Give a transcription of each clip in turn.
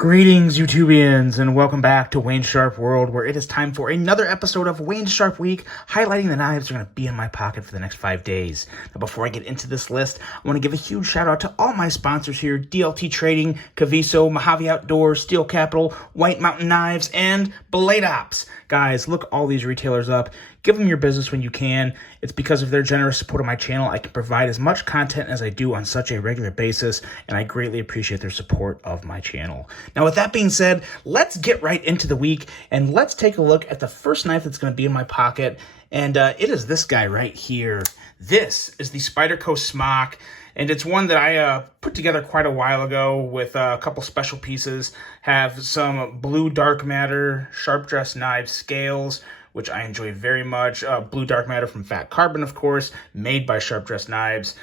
Greetings, YouTubians, and welcome back to Wayne Sharp World, where it is time for another episode of Wayne Sharp Week, highlighting the knives that are going to be in my pocket for the next 5 days. Now, before I get into this list, I want to give a huge shout out to all my sponsors here: DLT Trading, Caviso, Mojave Outdoors, Steel Capital, White Mountain Knives, and Blade Ops. Guys, look all these retailers up. Give them your business when you can. It's because of their generous support of my channel I can provide as much content as I do on such a regular basis, and I greatly appreciate their support of my channel. Now, with that being said, let's get right into the week, and let's take a look at the first knife that's going to be in my pocket, and it is this guy right here. This is the Spyderco Smock, and it's one that I put together quite a while ago with a couple special pieces. Have some blue dark matter sharp dress knife scales, which I enjoy very much. Blue dark matter from Fat Carbon, of course, made by Sharp Dress Knives.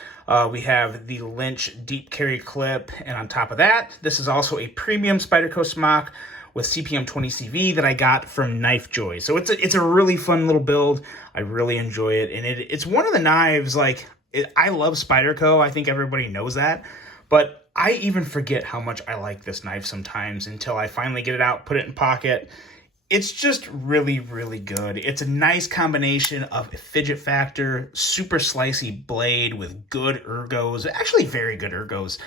We have the Lynch deep carry clip, and on top of that, this is also a premium Spyderco Smock with CPM 20 CV that I got from Knife Joy. So it's a really fun little build. I really enjoy it, and it's one of the knives, I love Spyderco. I think everybody knows that, but I even forget how much I like this knife sometimes until I finally get it out, put it in pocket. It's just really, really good. It's a nice combination of fidget factor, super slicey blade with good ergos, actually very good ergos.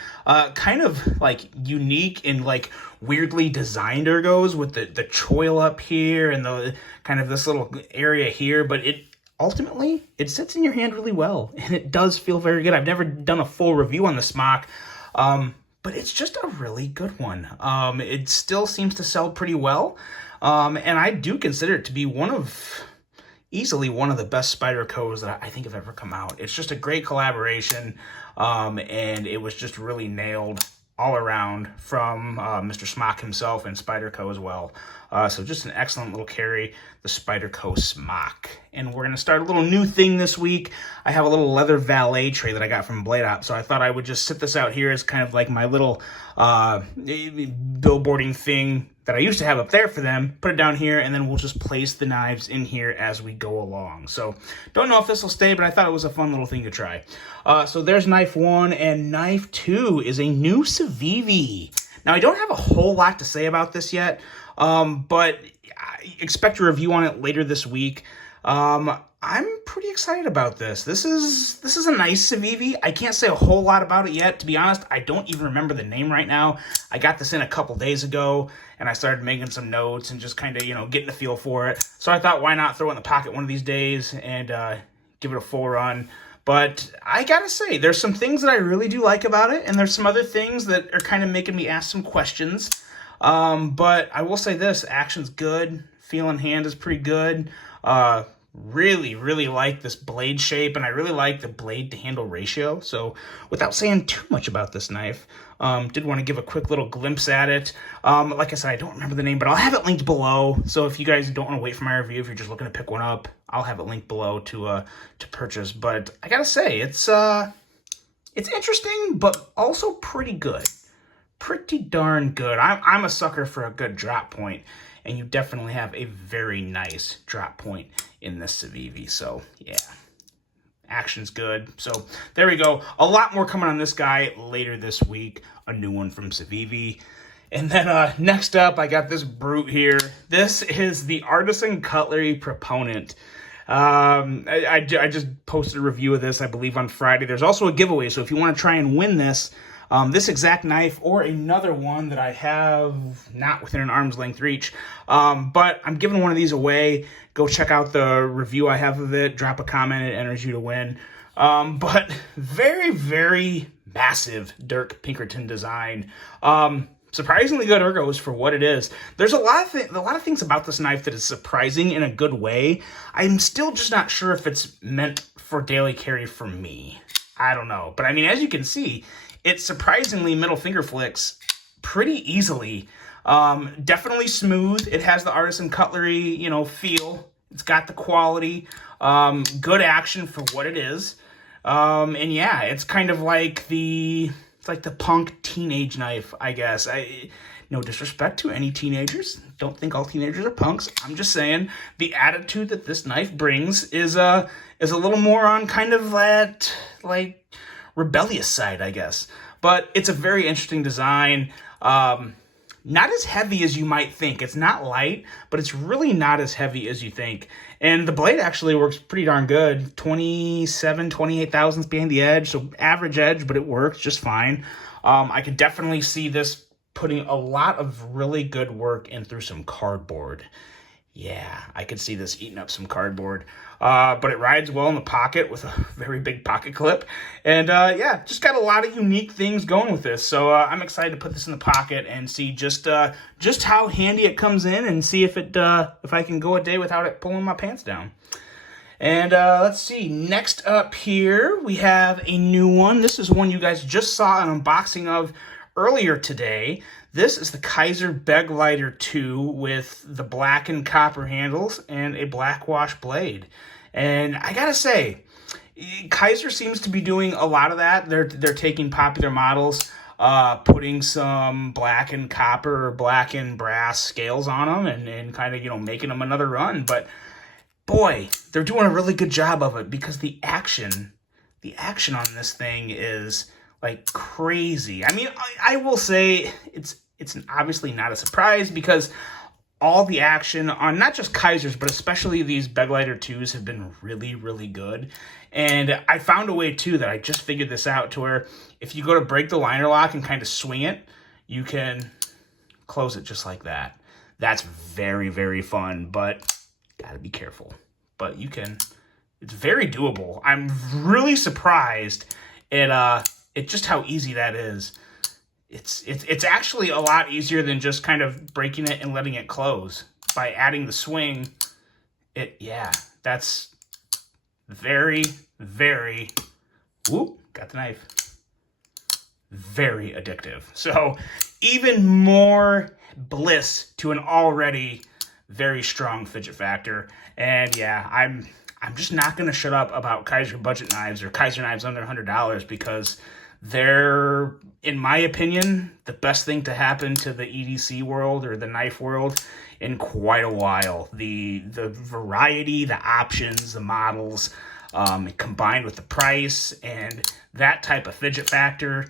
Kind of like unique and like weirdly designed ergos with the choil up here and the kind of this little area here, but ultimately it sits in your hand really well, and it does feel very good. I've never done a full review on the Smock, but it's just a really good one. It still seems to sell pretty well. And I do consider it to be easily one of the best Spydercos that I think have ever come out. It's just a great collaboration, and it was just really nailed all around from Mr. Smock himself and Spyderco as well. So just an excellent little carry, the Spyderco Smock. And we're going to start a little new thing this week. I have a little leather valet tray that I got from Blade Ops, so I thought I would just sit this out here as kind of like my little billboarding thing that I used to have up there for them, put it down here, and then we'll just place the knives in here as we go along. So don't know if this will stay, but I thought it was a fun little thing to try. So there's knife one, and knife two is a new Civivi. Now, I don't have a whole lot to say about this yet, but I expect a review on it later this week. I'm pretty excited about this. This is a nice Civivi. I can't say a whole lot about it yet. To be honest, I don't even remember the name right now. I got this in a couple days ago, and I started making some notes and just kind of, getting a feel for it. So I thought, why not throw it in the pocket one of these days and give it a full run. But I gotta say, there's some things that I really do like about it, and there's some other things that are kind of making me ask some questions. But I will say this: action's good, feel in hand is pretty good. Really, really like this blade shape, and I really like the blade to handle ratio. So without saying too much about this knife, did want to give a quick little glimpse at it. Like I said, I don't remember the name, but I'll have it linked below. So if you guys don't want to wait for my review, if you're just looking to pick one up, I'll have it linked below to purchase. But I gotta say, it's interesting, but also pretty good. Pretty darn good. I'm a sucker for a good drop point, and you definitely have a very nice drop point in this Civivi. So yeah, action's good. So there we go. A lot more coming on this guy later this week. A new one from Civivi. And then next up, I got this brute here. This is the Artisan Cutlery Proponent. I just posted a review of this, I believe, on Friday. There's also a giveaway, so if you want to try and win this exact knife or another one that I have not within an arm's length reach, but I'm giving one of these away. Go check out the review I have of it. Drop a comment. It enters you to win. But very, very massive Dirk Pinkerton design. Surprisingly good ergos for what it is. There's a lot of things about this knife that is surprising in a good way. I'm still just not sure if it's meant for daily carry for me. I don't know. But I mean, as you can see, it surprisingly middle finger flicks pretty easily. Definitely smooth. It has the Artisan Cutlery, feel. It's got the quality. Good action for what it is. And yeah, it's kind of like the punk teenage knife, I guess. No disrespect to any teenagers. Don't think all teenagers are punks. I'm just saying the attitude that this knife brings is a little more on kind of that, rebellious side, I guess. But it's a very interesting design. not as heavy as you might think. It's not light, but it's really not as heavy as you think. And the blade actually works pretty darn good. 28 thousandths behind the edge, so average edge, but it works just fine. I could definitely see this putting a lot of really good work in through some cardboard. Yeah, I could see this eating up some cardboard. But it rides well in the pocket with a very big pocket clip. And yeah, just got a lot of unique things going with this. So I'm excited to put this in the pocket and see just how handy it comes in, and see if I can go a day without it pulling my pants down. And let's see, next up here, we have a new one. This is one you guys just saw an unboxing of earlier today. This is the Kizer Beg Lighter 2 with the black and copper handles and a black wash blade. And I gotta say, Kizer seems to be doing a lot of that. They're taking popular models, putting some black and copper or black and brass scales on them, and kind of, you know, making them another run. But boy, they're doing a really good job of it, because the action on this thing is like crazy. I mean, I will say it's obviously not a surprise, because all the action on not just Kizers, but especially these Beg Lighter 2s have been really, really good. And I found a way too that I just figured this out, to where if you go to break the liner lock and kind of swing it, you can close it just like that. That's very, very fun, but gotta be careful. But you can, it's very doable. I'm really surprised at just how easy that is. It's actually a lot easier than just kind of breaking it and letting it close. By adding the swing, that's very, very, whoop, got the knife, very addictive. So even more bliss to an already very strong fidget factor. And yeah, I'm just not going to shut up about Kizer budget knives, or Kizer knives under $100, because they're, in my opinion, the best thing to happen to the EDC world, or the knife world, in quite a while. The variety, the options, the models, combined with the price and that type of fidget factor,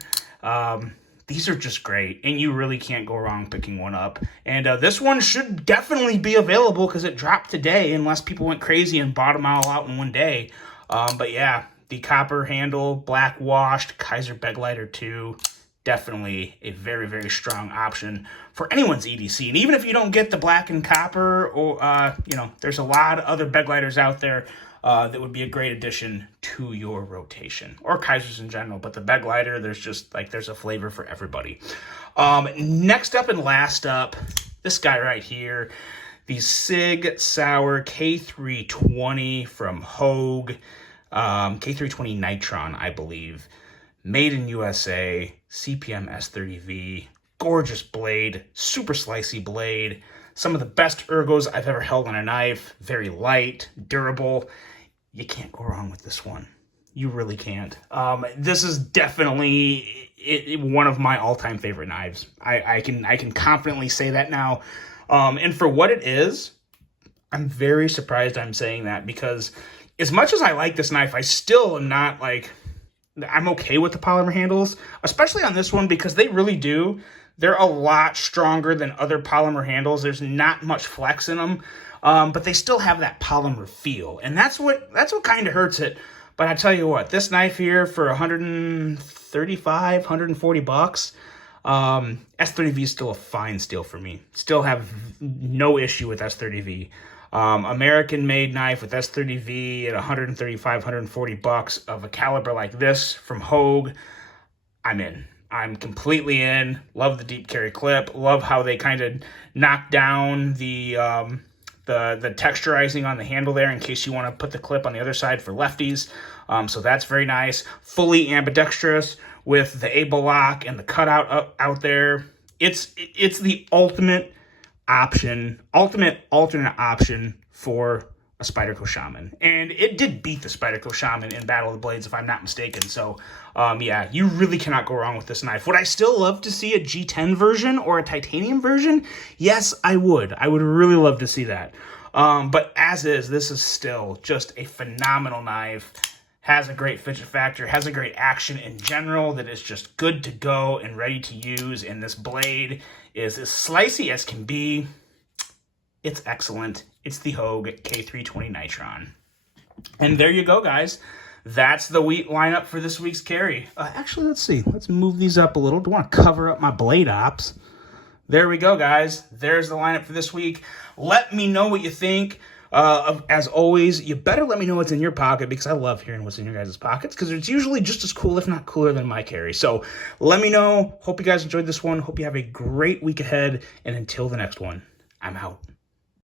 these are just great, and you really can't go wrong picking one up. And this one should definitely be available, because it dropped today, unless people went crazy and bought them all out in one day. But yeah, the copper handle, black washed Kizer Beg Lighter 2, definitely a very, very strong option for anyone's EDC. And even if you don't get the black and copper, or you know, there's a lot of other Beg Lighters out there that would be a great addition to your rotation, or Kizers in general. But the Beg Lighter, there's a flavor for everybody. Next up and last up, this guy right here, the Sig Sauer K320 from Hogue. K320 Nitron, I believe. Made in USA, CPM S30V, gorgeous blade, super slicey blade, some of the best ergos I've ever held on a knife, very light, durable. You can't go wrong with this one. You really can't. This is definitely one of my all-time favorite knives. I can confidently say that now. And for what it is, I'm very surprised I'm saying that, because as much as I like this knife, I still am not like, I'm okay with the polymer handles, especially on this one, because they really do. They're a lot stronger than other polymer handles. There's not much flex in them, but they still have that polymer feel, and that's what kind of hurts it. But I tell you what, this knife here for 135, 140 bucks, S30V is still a fine steal for me. Still have no issue with S30V. American-made knife with S30V at 135, 140 bucks of a caliber like this from Hogue, I'm in. I'm completely in. Love the deep carry clip. Love how they kind of knock down the texturizing on the handle there, in case you want to put the clip on the other side for lefties. So that's very nice. Fully ambidextrous with the able lock and the cutout out there. It's the ultimate option, ultimate alternate option for a Spyderco Shaman. And it did beat the Spyderco Shaman in Battle of the Blades, if I'm not mistaken. So, yeah, you really cannot go wrong with this knife. Would I still love to see a G10 version or a titanium version? Yes, I would. I would really love to see that. But as is, this is still just a phenomenal knife. has a great fidget factor, has a great action in general that is just good to go and ready to use. And this blade is as slicey as can be. It's excellent. It's the Hogue K320 Nitron. And there you go, guys. That's the wheat lineup for this week's carry. Actually, let's see. Let's move these up a little. Do want to cover up my blade ops. There we go, guys. There's the lineup for this week. Let me know what you think. As always, you better let me know what's in your pocket, because I love hearing what's in your guys' pockets, because it's usually just as cool, if not cooler, than my carry. So let me know. Hope you guys enjoyed this one. Hope you have a great week ahead. And until the next one, I'm out.